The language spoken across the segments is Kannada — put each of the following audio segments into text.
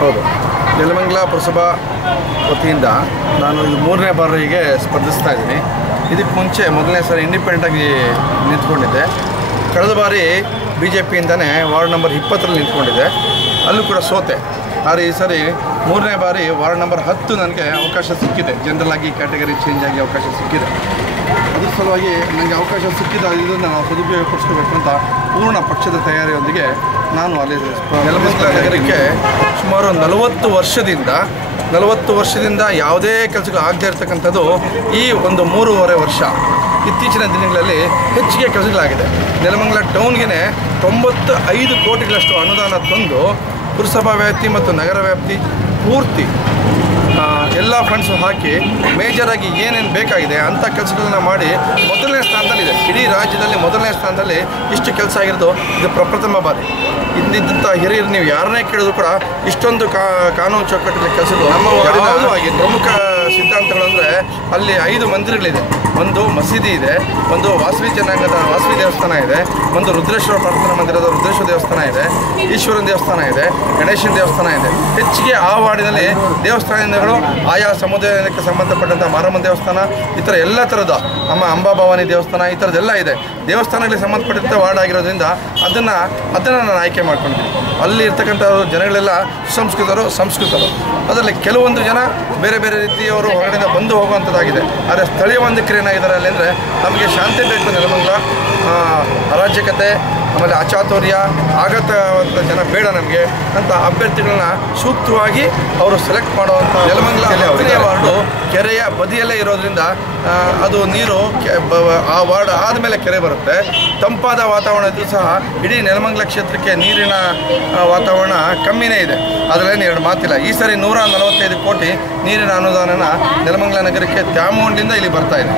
ಹೌದು, ನೆಲಮಂಗಲ ಪುರಸಭಾ ವತಿಯಿಂದ ನಾನು ಇದು 3ನೇ ಬಾರಿಗೆ ಸ್ಪರ್ಧಿಸ್ತಾ ಇದ್ದೀನಿ. ಇದಕ್ಕೆ ಮುಂಚೆ ಮೊದಲನೇ ಸಾರಿ ಇಂಡಿಪೆಂಡೆಂಟಾಗಿ ನಿಂತ್ಕೊಂಡಿದ್ದೆ. ಕಳೆದ ಬಾರಿ BJPಯಿಂದನೇ ವಾರ್ಡ್ ನಂಬರ್ 20ರಲ್ಲಿ ನಿಂತ್ಕೊಂಡಿದ್ದೆ, ಅಲ್ಲೂ ಕೂಡ ಸೋತೆ. ಆದರೆ ಈ ಸಾರಿ 3ನೇ ಬಾರಿ ವಾರ್ಡ್ ನಂಬರ್ 10 ನನಗೆ ಅವಕಾಶ ಸಿಕ್ಕಿದೆ. ಜನರಲ್ ಆಗಿ ಕ್ಯಾಟಗರಿ ಚೇಂಜ್ ಆಗಿ ಅವಕಾಶ ಸಿಕ್ಕಿದೆ. ಅದ್ರ ಸಲುವಾಗಿ ನನಗೆ ಅವಕಾಶ ಸಿಕ್ಕಿದ ಇದನ್ನು ನಾವು ಸದುಪಯೋಗಪಡಿಸ್ಕೋಬೇಕು ಅಂತ ಪೂರ್ಣ ಪಕ್ಷದ ತಯಾರಿಯೊಂದಿಗೆ ನಾನು ಅಲ್ಲಿ ನೆಲಮಂಗಲ ನಗರಕ್ಕೆ ಸುಮಾರು 40 ವರ್ಷದಿಂದ ಯಾವುದೇ ಕೆಲಸಗಳು ಆಗದೇ ಇರತಕ್ಕಂಥದ್ದು ಈ ಒಂದು 3.5 ವರ್ಷ ಇತ್ತೀಚಿನ ದಿನಗಳಲ್ಲಿ ಹೆಚ್ಚಿಗೆ ಕೆಲಸಗಳಾಗಿದೆ. ನೆಲಮಂಗಲ ಟೌನ್ಗೆ 95 ಕೋಟಿಗಳಷ್ಟು ಅನುದಾನ ತಂದು ಪುರಸಭಾ ವ್ಯಾಪ್ತಿ ಮತ್ತು ನಗರ ವ್ಯಾಪ್ತಿ ಪೂರ್ತಿ ಎಲ್ಲ ಫಂಡ್ಸು ಹಾಕಿ ಮೇಜರಾಗಿ ಏನೇನು ಬೇಕಾಗಿದೆ ಅಂಥ ಕೆಲಸಗಳನ್ನ ಮಾಡಿ ಮೊದಲನೇ ಸ್ಥಾನದಲ್ಲಿದೆ. ಇಡೀ ರಾಜ್ಯದಲ್ಲಿ ಮೊದಲನೇ ಸ್ಥಾನದಲ್ಲಿ ಇಷ್ಟು ಕೆಲಸ ಆಗಿರೋದು ಇದು ಪ್ರಪ್ರಥಮ ಬಾರಿ. ಇದ್ದಂಥ ಹಿರಿಯರು ನೀವು ಯಾರನ್ನೇ ಕೇಳಿದ್ರು ಕೂಡ ಇಷ್ಟೊಂದು ಕಾನೂನು ಚೌಕಟ್ಟಿನ ಕೆಲಸಗಳು ನಮ್ಮ ವಾರ್ಡಿನ ಆಗಿದೆ. ಪ್ರಮುಖ ಸಿದ್ಧಾಂತಗಳು ಅಂದರೆ ಅಲ್ಲಿ 5 ಮಂದಿರಗಳಿದೆ. ಒಂದು ಮಸೀದಿ ಇದೆ, ಒಂದು ವಾಸವಿ ಜನಾಂಗದ ವಾಸವಿ ದೇವಸ್ಥಾನ ಇದೆ, ಒಂದು ರುದ್ರೇಶ್ವರ ಪ್ರಾರ್ಥನಾ ಮಂದಿರದ ರುದ್ರೇಶ್ವರ ದೇವಸ್ಥಾನ ಇದೆ, ಈಶ್ವರನ ದೇವಸ್ಥಾನ ಇದೆ, ಗಣೇಶನ ದೇವಸ್ಥಾನ ಇದೆ. ಹೆಚ್ಚಿಗೆ ಆ ವಾರ್ಡಿನಲ್ಲಿ ದೇವಸ್ಥಾನಗಳು ಆಯಾ ಸಮುದಾಯಕ್ಕೆ ಸಂಬಂಧಪಟ್ಟಂಥ ಮಾರಮ್ಮನ ದೇವಸ್ಥಾನ, ಈ ಥರ ಎಲ್ಲ ಥರದ ಅಂಬಾಭವಾನಿ ದೇವಸ್ಥಾನ, ಈ ಥರದ್ದೆಲ್ಲ ಇದೆ. ದೇವಸ್ಥಾನಗಳಿಗೆ ಸಂಬಂಧಪಟ್ಟಂಥ ವಾರ್ಡ್ ಆಗಿರೋದ್ರಿಂದ ಅದನ್ನು ನಾನು ಆಯ್ಕೆ ಮಾಡ್ಕೊಂಡಿದ್ದೀನಿ. ಅಲ್ಲಿ ಇರ್ತಕ್ಕಂಥ ಜನಗಳೆಲ್ಲ ಸಂಸ್ಕೃತರು. ಅದರಲ್ಲಿ ಕೆಲವೊಂದು ಜನ ಬೇರೆ ಬೇರೆ ರೀತಿಯವರು ಹೊರಗಡೆಯಿಂದ ಬಂದು ಹೋಗುವಂಥದ್ದಾಗಿದೆ. ಆದರೆ ಸ್ಥಳೀಯ ಒಂದಕ್ಕೆ ಏನಾಗಿದ್ದಾರೆ ಅಲ್ಲಿ ಅಂದರೆ ನಮಗೆ ಶಾಂತಿ ಬೇಕು, ನೆಲಮಂಗಲ ಅರಾಜಕತೆ ಆಮೇಲೆ ಅಚಾತುರ್ಯ ಆಗತವಂಥ ಜನ ಬೇಡ ನಮಗೆ ಅಂತ ಅಭ್ಯರ್ಥಿಗಳನ್ನ ಸೂಕ್ತವಾಗಿ ಅವರು ಸೆಲೆಕ್ಟ್ ಮಾಡುವಂಥ ನೆಲಮಂಗಲ 10ನೇ ವಾರ್ಡು ಕೆರೆಯ ಬದಿಯಲ್ಲೇ ಇರೋದ್ರಿಂದ ಅದು ನೀರು ಆ ವಾರ್ಡ್ ಆದಮೇಲೆ ಕೆರೆ ಬರುತ್ತೆ. ತಂಪಾದ ವಾತಾವರಣ ಇದ್ರೂ ಸಹ ಇಡೀ ನೆಲಮಂಗಲ ಕ್ಷೇತ್ರಕ್ಕೆ ನೀರಿನ ವಾತಾವರಣ ಕಮ್ಮಿನೇ ಇದೆ. ಅದರಲ್ಲೇನು ಎರಡು ಮಾತಿಲ್ಲ. ಈ ಸಾರಿ 145 ಕೋಟಿ ನೀರಿನ ಅನುದಾನನ ನೆಲಮಂಗಲ ನಗರಕ್ಕೆ ತ್ಯಾಮೂಡಿಂದ ಇಲ್ಲಿ ಬರ್ತಾ ಇದೆ.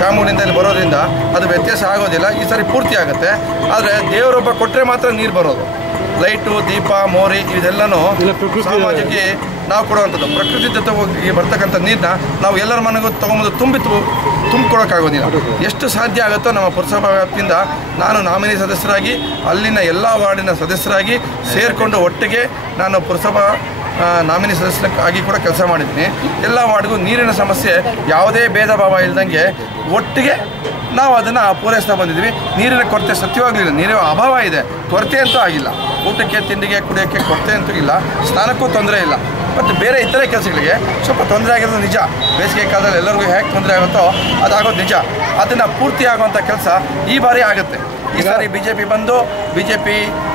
ತ್ಯಾಮೂಡಿಂದ ಇಲ್ಲಿ ಬರೋದ್ರಿಂದ ಅದು ವ್ಯತ್ಯಾಸ ಆಗೋದಿಲ್ಲ. ಈ ಸಾರಿ ಪೂರ್ತಿ ಆಗುತ್ತೆ. ಆದರೆ ದೇವರೊಬ್ಬ ಕೊಟ್ಟರೆ ಮಾತ್ರ ನೀರು ಬರೋದು. ಲೈಟು, ದೀಪ, ಮೋರಿ ಇದೆಲ್ಲನೂ ಸಮಾಜಕ್ಕೆ ನಾವು ಕೊಡುವಂಥದ್ದು. ಪ್ರಕೃತಿ ಜೊತೆಗೆ ಬರ್ತಕ್ಕಂಥ ನೀರನ್ನ ನಾವು ಎಲ್ಲರ ಮನೆಗೂ ತೊಗೊಂಬಂದು ತುಂಬಿಕೊಡೋಕ್ಕಾಗೋದಿಲ್ಲ. ಎಷ್ಟು ಸಾಧ್ಯ ಆಗುತ್ತೋ ನಮ್ಮ ಪುರಸಭಾ ವ್ಯಾಪ್ತಿಯಿಂದ ನಾನು ನಾಮಿನಿ ಸದಸ್ಯರಾಗಿ ಅಲ್ಲಿನ ಎಲ್ಲ ವಾರ್ಡಿನ ಸದಸ್ಯರಾಗಿ ಸೇರಿಕೊಂಡು ಒಟ್ಟಿಗೆ ನಾನು ಪುರಸಭಾ ನಾಮಿನಿ ಸದಸ್ಯರಾಗಿ ಕೂಡ ಕೆಲಸ ಮಾಡಿದ್ದೀನಿ. ಎಲ್ಲ ವಾರ್ಡ್ಗೂ ನೀರಿನ ಸಮಸ್ಯೆ ಯಾವುದೇ ಭೇದ ಭಾವ ಇಲ್ಲದಂಗೆ ಒಟ್ಟಿಗೆ ನಾವು ಅದನ್ನು ಪೂರೈಸ್ತಾ ಬಂದಿದ್ವಿ. ನೀರಿನ ಕೊರತೆ ಸತ್ಯವಾಗಲಿಲ್ಲ. ನೀರಿನ ಅಭಾವ ಇದೆ, ಕೊರತೆ ಅಂತೂ ಆಗಿಲ್ಲ. ಊಟಕ್ಕೆ, ತಿಂಡಿಗೆ, ಕುಡಿಯೋಕ್ಕೆ ಕೊರತೆ ಅಂತೂ ಇಲ್ಲ. ಸ್ನಾನಕ್ಕೂ ತೊಂದರೆ ಇಲ್ಲ. ಮತ್ತು ಬೇರೆ ಇತರೆ ಕೆಲಸಗಳಿಗೆ ಸ್ವಲ್ಪ ತೊಂದರೆ ಆಗಿರೋದು ನಿಜ. ಬೇಸಿಗೆ ಕಾಲದಲ್ಲಿ ಎಲ್ಲರಿಗೂ ಹೇಗೆ ತೊಂದರೆ ಆಗುತ್ತೋ ಅದಾಗೋದು ನಿಜ. ಅದನ್ನು ಪೂರ್ತಿ ಆಗುವಂಥ ಕೆಲಸ ಈ ಬಾರಿ ಆಗುತ್ತೆ. ಈ ಸಾರಿ BJP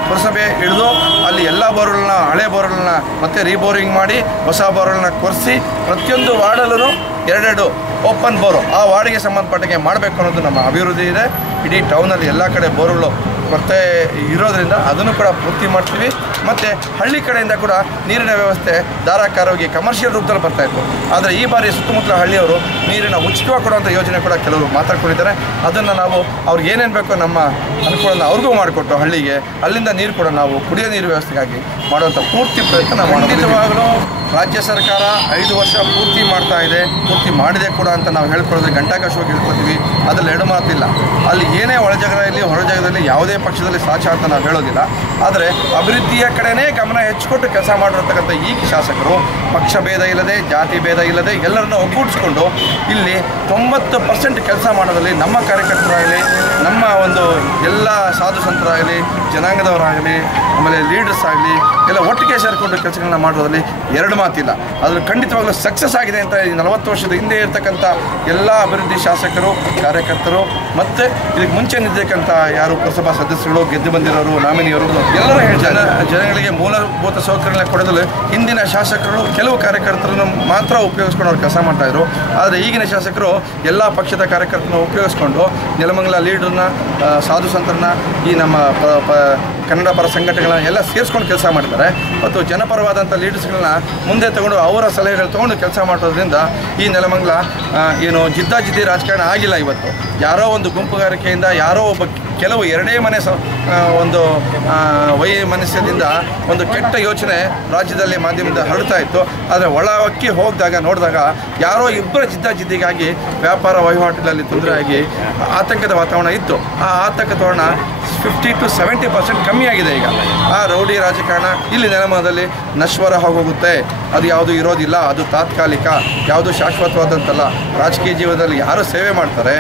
ಪುರಸಭೆ ಹಿಡಿದು ಅಲ್ಲಿ ಎಲ್ಲ ಬೋರ್ಗಳನ್ನ, ಹಳೆ ಬೋರ್ಗಳನ್ನ ಮತ್ತೆ ರೀಬೋರಿಂಗ್ ಮಾಡಿ ಹೊಸ ಬೋರ್ಗಳನ್ನ ಕೊರೆಸಿ ಪ್ರತಿಯೊಂದು ವಾರ್ಡಲ್ಲೂ 2 ಓಪನ್ ಬೋರು ಆ ವಾರ್ಡಿಗೆ ಸಂಬಂಧಪಟ್ಟಂಗೆ ಮಾಡಬೇಕು ಅನ್ನೋದು ನಮ್ಮ ಅಭಿವೃದ್ಧಿ ಇದೆ. ಇಡೀ ಟೌನಲ್ಲಿ ಎಲ್ಲ ಕಡೆ ಬೋರ್ಗಳು ಕೊರತೆ ಇರೋದರಿಂದ ಅದನ್ನು ಕೂಡ ಪೂರ್ತಿ ಮಾಡ್ತೀವಿ. ಮತ್ತು ಹಳ್ಳಿ ಕಡೆಯಿಂದ ಕೂಡ ನೀರಿನ ವ್ಯವಸ್ಥೆ ಧಾರಾಕಾರವಾಗಿ ಕಮರ್ಷಿಯಲ್ ರೂಪದಲ್ಲಿ ಬರ್ತಾಯಿತ್ತು. ಆದರೆ ಈ ಬಾರಿ ಸುತ್ತಮುತ್ತಲ ಹಳ್ಳಿಯವರು ನೀರಿನ ಉಚಿತವಾಗಿ ಕೊಡುವಂಥ ಯೋಜನೆ ಕೂಡ ಕೆಲವರು ಮಾತಾಡ್ಕೊಂಡಿದ್ದಾರೆ. ಅದನ್ನು ನಾವು ಅವ್ರಿಗೆ ಏನೇನು ಬೇಕೋ ನಮ್ಮ ಅನುಕೂಲನ ಅವ್ರಿಗೂ ಮಾಡಿಕೊಟ್ಟು ಹಳ್ಳಿಗೆ ಅಲ್ಲಿಂದ ನೀರು ಕೂಡ ನಾವು ಕುಡಿಯೋ ನೀರು ವ್ಯವಸ್ಥೆಗಾಗಿ ಮಾಡುವಂಥ ಪೂರ್ತಿ ಪ್ರಯತ್ನ ನಾವು ಖಂಡಿತವಾಗಲೂ ರಾಜ್ಯ ಸರ್ಕಾರ 5 ವರ್ಷ ಪೂರ್ತಿ ಮಾಡ್ತಾ ಇದೆ, ಪೂರ್ತಿ ಮಾಡಿದೆ ಕೂಡ ಅಂತ ನಾವು ಹೇಳ್ಕೊಳ್ಳೋದ್ರೆ ಗಂಟಾಘೋಷವಾಗಿ ಹೇಳ್ಕೊತೀವಿ. ಅದರಲ್ಲಿ ಎರಡು ಮಾತಿಲ್ಲ. ಅಲ್ಲಿ ಏನೇ ಒಳಜಗದಲ್ಲಿ ಹೊರಜಗದಲ್ಲಿ ಯಾವುದೇ ಪಕ್ಷದಲ್ಲಿ ಸಾಚ ಅಂತ ನಾವು ಹೇಳೋದಿಲ್ಲ. ಆದರೆ ಅಭಿವೃದ್ಧಿಯ ಕಡೆನೇ ಗಮನ ಹೆಚ್ಚಿಕೊಟ್ಟು ಕೆಲಸ ಮಾಡಿರ್ತಕ್ಕಂಥ ಈ ಶಾಸಕರು ಪಕ್ಷ ಭೇದ ಇಲ್ಲದೆ, ಜಾತಿ ಭೇದ ಇಲ್ಲದೆ ಎಲ್ಲರನ್ನೂ ಒಗ್ಗೂಡಿಸ್ಕೊಂಡು ಇಲ್ಲಿ 90% ಕೆಲಸ ಮಾಡೋದ್ರಲ್ಲಿ ನಮ್ಮ ಕಾರ್ಯಕರ್ತರಾಗಲಿ, ನಮ್ಮ ಒಂದು ಎಲ್ಲ ಸಾಧು ಸಂತರಾಗಲಿ, ಜನಾಂಗದವರಾಗಲಿ, ಆಮೇಲೆ ಲೀಡರ್ಸ್ ಆಗಲಿ ಎಲ್ಲ ಒಟ್ಟಿಗೆ ಸೇರಿಕೊಂಡು ಕೆಲಸಗಳನ್ನ ಮಾಡೋದ್ರಲ್ಲಿ ಎರಡು ಮಾತಿಲ್ಲ. ಅದ್ರಲ್ಲಿ ಖಂಡಿತವಾಗ್ಲೂ ಸಕ್ಸಸ್ ಆಗಿದೆ ಅಂತ ಈ 40 ವರ್ಷದ ಹಿಂದೆ ಇರ್ತಕ್ಕಂಥ ಎಲ್ಲ ಅಭಿವೃದ್ಧಿ ಶಾಸಕರು, ಕಾರ್ಯಕರ್ತರು ಮತ್ತು ಇದಕ್ಕೆ ಮುಂಚೆ ನಿಂತಿರ್ತಕ್ಕಂಥ ಯಾರು ಪುರಸಭಾ ಸದಸ್ಯರು, ಗೆದ್ದು ಬಂದಿರೋರು, ನಾಮಿನಿಯವರು ಎಲ್ಲರೂ ಜನಗಳಿಗೆ ಮೂಲಭೂತ ಸೌಕರ್ಯಗಳನ್ನ ಕೊಡೋದ್ರಲ್ಲಿ ಹಿಂದಿನ ಶಾಸಕರು ಕೆಲವು ಕಾರ್ಯಕರ್ತರನ್ನು ಮಾತ್ರ ಉಪಯೋಗಿಸ್ಕೊಂಡು ಅವ್ರು ಕೆಲಸ ಮಾಡ್ತಾಯಿದ್ರು. ಆದರೆ ಈಗಿನ ಶಾಸಕರು ಎಲ್ಲ ಪಕ್ಷದ ಕಾರ್ಯಕರ್ತರನ್ನ ಉಪಯೋಗಿಸ್ಕೊಂಡು ನೆಲಮಂಗಲ ಲೀಡರ್ನ, ಸಾಧು ಸಂತರನ್ನ, ಈ ನಮ್ಮ ಕನ್ನಡ ಪರ ಸಂಘಟನೆಗಳನ್ನ ಎಲ್ಲ ಸೇರಿಸ್ಕೊಂಡು ಕೆಲಸ ಮಾಡಿದ್ದಾರೆ. ಮತ್ತು ಜನಪರವಾದಂಥ ಲೀಡರ್ಸ್ಗಳನ್ನ ಮುಂದೆ ತಗೊಂಡು ಅವರ ಸಲಹೆಗಳು ತೊಗೊಂಡು ಕೆಲಸ ಮಾಡೋದ್ರಿಂದ ಈ ನೆಲಮಂಗಲ ಏನು ಜಿದ್ದಾಜಿದ್ದಿ ರಾಜಕಾರಣ ಆಗಿಲ್ಲ. ಇವತ್ತು ಯಾರೋ ಒಂದು ಗುಂಪುಗಾರಿಕೆಯಿಂದ ಯಾರೋ ಒಬ್ಬ ಕೆಲವು ಎರಡೇ ಮನೆ ಒಂದು ವೈಮನಸ್ಯದಿಂದ ಒಂದು ಕೆಟ್ಟ ಯೋಚನೆ ರಾಜ್ಯದಲ್ಲಿ ಮಾಧ್ಯಮದಿಂದ ಹರಡ್ತಾ ಇತ್ತು. ಆದರೆ ಒಳಕ್ಕೆ ನೋಡಿದಾಗ ಯಾರೋ ಇಬ್ಬರ ಜಿದ್ದಾಜಿದ್ದಿಗಾಗಿ ವ್ಯಾಪಾರ ವಹಿವಾಟುಗಳಲ್ಲಿ ತೊಂದರೆ ಆಗಿ ಆತಂಕದ ವಾತಾವರಣ ಇತ್ತು. ಆ ಆತಂಕದ ವಾತಾವರಣ 50 to 70% ಕಮ್ಮಿ ಆಗಿದೆ ಈಗ. ಆ ರೌಡಿ ರಾಜಕಾರಣ ಇಲ್ಲಿ ನೆಲಮಂಗಲದಲ್ಲಿ ನಶ್ವರ ಹೋಗುತ್ತೆ. ಅದು ಯಾವುದು ಇರೋದಿಲ್ಲ, ಅದು ತಾತ್ಕಾಲಿಕ, ಯಾವುದು ಶಾಶ್ವತವಾದಂತಲ್ಲ. ರಾಜಕೀಯ ಜೀವನದಲ್ಲಿ ಯಾರು ಸೇವೆ ಮಾಡ್ತಾರೆ,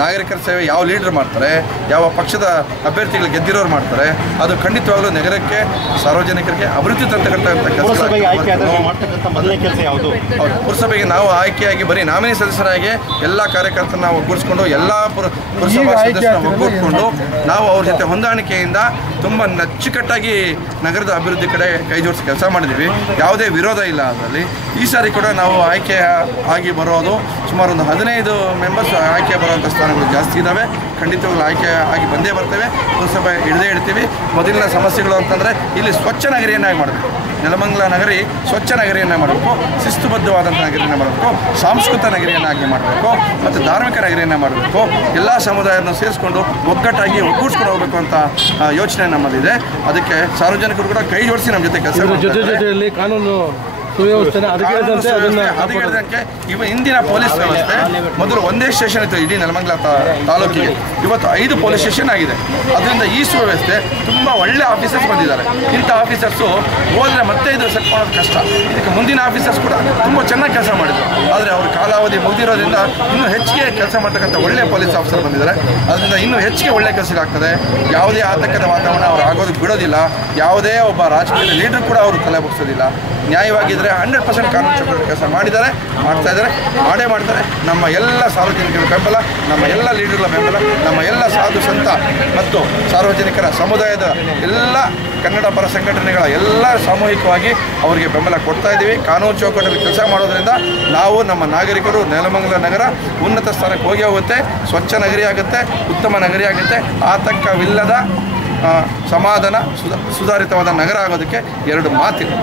ನಾಗರಿಕರ ಸೇವೆ ಯಾವ ಲೀಡರ್ ಮಾಡ್ತಾರೆ, ಯಾವ ಪಕ್ಷದ ಅಭ್ಯರ್ಥಿಗಳು ಗೆದ್ದಿರೋರು ಮಾಡ್ತಾರೆ, ಅದು ಖಂಡಿತವಾಗ್ಲೂ ನಗರಕ್ಕೆ ಸಾರ್ವಜನಿಕರಿಗೆ ಅಭಿವೃದ್ಧಿ ತಂತಕ್ಕಂಥ ಪುರಸಭೆಗೆ ನಾವು ಆಯ್ಕೆಯಾಗಿ ಬರೀ ನಾಮಿನಿ ಸದಸ್ಯರಾಗಿ ಎಲ್ಲ ಕಾರ್ಯಕರ್ತರನ್ನ ಒಗ್ಗೂಡಿಸ್ಕೊಂಡು ಎಲ್ಲ ಪುರಸಭಾ ಸದಸ್ಯರನ್ನ ಒಗ್ಗೂಡಿಸ್ಕೊಂಡು ನಾವು ಅವ್ರ ಜೊತೆ ಹೊಂದಾಣಿಕೆಯಿಂದ ತುಂಬ ಅಚ್ಚುಕಟ್ಟಾಗಿ ನಗರದ ಅಭಿವೃದ್ಧಿ ಕಡೆ ಕೈ ಜೋಡಿಸಿ ಕೆಲಸ ಮಾಡಿದ್ದೀವಿ. ಯಾವುದೇ ವಿರೋಧ ಇಲ್ಲ ಅದರಲ್ಲಿ. ಈ ಸಾರಿ ಕೂಡ ನಾವು ಆಯ್ಕೆ ಆಗಿ ಬರೋದು ಸುಮಾರು ಒಂದು 15 ಮೆಂಬರ್ಸ್ ಆಯ್ಕೆ ಬರುವಂಥ ಸ್ಥಾನಗಳು ಜಾಸ್ತಿ ಇದ್ದಾವೆ. ಖಂಡಿತವಾಗ್ಲೂ ಆಯ್ಕೆ ಆಗಿ ಬಂದೇ ಬರ್ತೇವೆ. ಪುರಸಭೆ ಹಿಡಿದೇ ಇಡ್ತೀವಿ. ಮೊದಲಿನ ಸಮಸ್ಯೆಗಳು ಅಂತಂದರೆ ಇಲ್ಲಿ ಸ್ವಚ್ಛ ನಗರಿಯನ್ನಾಗಿ ಮಾಡಬೇಕು. ನೆಲಮಂಗಲ ನಗರಿ ಸ್ವಚ್ಛ ನಗರಿಯನ್ನು ಮಾಡಬೇಕು, ಶಿಸ್ತುಬದ್ಧವಾದಂಥ ನಗರಿಯನ್ನು ಮಾಡಬೇಕು, ಸಾಂಸ್ಕೃತಿಕ ನಗರಿಯನ್ನಾಗಿ ಮಾಡಬೇಕು ಮತ್ತು ಧಾರ್ಮಿಕ ನಗರಿಯನ್ನು ಮಾಡಬೇಕು. ಎಲ್ಲ ಸಮುದಾಯವನ್ನು ಸೇರಿಸ್ಕೊಂಡು ಒಗ್ಗಟ್ಟಾಗಿ ಒಗ್ಗೂಡಿಸ್ಕೊಂಡು ಹೋಗಬೇಕು ಅಂತ ಯೋಚನೆ ನಮ್ಮಲ್ಲಿದೆ. ಅದಕ್ಕೆ ಸಾರ್ವಜನಿಕರು ಕೂಡ ಕೈ ಜೋಡಿಸಿ ನಮ್ಮ ಜೊತೆ ಕೆಲಸ ಜೊತೆಯಲ್ಲಿ ಕಾನೂನು ಇವ ಇಂದಿನ ಪೊಲೀಸ್ ವ್ಯವಸ್ಥೆ ಮೊದಲು ಒಂದೇ ಸ್ಟೇಷನ್ ಇತ್ತು ಇಡೀ ನೆಲಮಂಗಲ ತಾಲೂಕಿಗೆ. ಇವತ್ತು 5 ಪೊಲೀಸ್ ಸ್ಟೇಷನ್ ಆಗಿದೆ. ಅದರಿಂದ ಈ ಸುವ್ಯವಸ್ಥೆ ತುಂಬ ಒಳ್ಳೆ ಆಫೀಸರ್ಸ್ ಬಂದಿದ್ದಾರೆ. ಇಂಥ ಆಫೀಸರ್ಸು ಹೋದರೆ ಮತ್ತೆ ಇದು ಸೆಟ್ ಮಾಡೋದು ಕಷ್ಟ. ಇದಕ್ಕೆ ಮುಂದಿನ ಆಫೀಸರ್ಸ್ ಕೂಡ ತುಂಬ ಚೆನ್ನಾಗಿ ಕೆಲಸ ಮಾಡಿದರು. ಆದರೆ ಅವ್ರ ಕಾಲಾವಧಿ ಮುಗಿದಿರೋದ್ರಿಂದ ಇನ್ನೂ ಹೆಚ್ಚಿಗೆ ಕೆಲಸ ಮಾಡ್ತಕ್ಕಂಥ ಒಳ್ಳೆಯ ಪೊಲೀಸ್ ಆಫೀಸರ್ ಬಂದಿದ್ದಾರೆ. ಅದರಿಂದ ಇನ್ನೂ ಹೆಚ್ಚಿಗೆ ಒಳ್ಳೆಯ ಕೆಲಸಗಳಾಗ್ತದೆ. ಯಾವುದೇ ಆತಂಕದ ವಾತಾವರಣ ಅವ್ರು ಆಗೋದಕ್ಕೆ ಬಿಡೋದಿಲ್ಲ. ಯಾವುದೇ ಒಬ್ಬ ರಾಜಕೀಯ ಲೀಡರ್ ಕೂಡ ಅವರು ತಲೆ ಬಗ್ಸೋದಿಲ್ಲ. ನ್ಯಾಯವಾಗಿದ್ದರೆ 100% ಕಾನೂನು ಚೌಕಟ್ಟು ಕೆಲಸ ಮಾಡ್ತಾ ಇದ್ದಾರೆ, ಮಾಡೇ ಮಾಡ್ತಾರೆ. ನಮ್ಮ ಎಲ್ಲ ಸಾರ್ವಜನಿಕರ ಬೆಂಬಲ, ನಮ್ಮ ಎಲ್ಲ ಲೀಡರ್ಗಳ ಬೆಂಬಲ, ನಮ್ಮ ಎಲ್ಲ ಸಾಧು ಸಂತ ಮತ್ತು ಸಾರ್ವಜನಿಕರ ಸಮುದಾಯದ ಎಲ್ಲ ಕನ್ನಡ ಪರ ಸಂಘಟನೆಗಳ ಎಲ್ಲ ಸಾಮೂಹಿಕವಾಗಿ ಅವರಿಗೆ ಬೆಂಬಲ ಕೊಡ್ತಾ ಇದ್ದೀವಿ. ಕಾನೂನು ಚೌಕಟ್ಟಲ್ಲಿ ಕೆಲಸ ಮಾಡೋದ್ರಿಂದ ನಾವು ನಮ್ಮ ನಾಗರಿಕರು ನೆಲಮಂಗಲ ನಗರ ಉನ್ನತ ಸ್ಥಾನಕ್ಕೆ ಹೋಗಿ ಹೋಗುತ್ತೆ, ಸ್ವಚ್ಛ ನಗರಿ ಆಗುತ್ತೆ, ಉತ್ತಮ ನಗರಿ ಆಗುತ್ತೆ, ಆತಂಕವಿಲ್ಲದ ಸಮಾಧಾನ ಸುಧಾರಿತವಾದ ನಗರ ಆಗೋದಕ್ಕೆ 2 ಮಾತಿದೆ.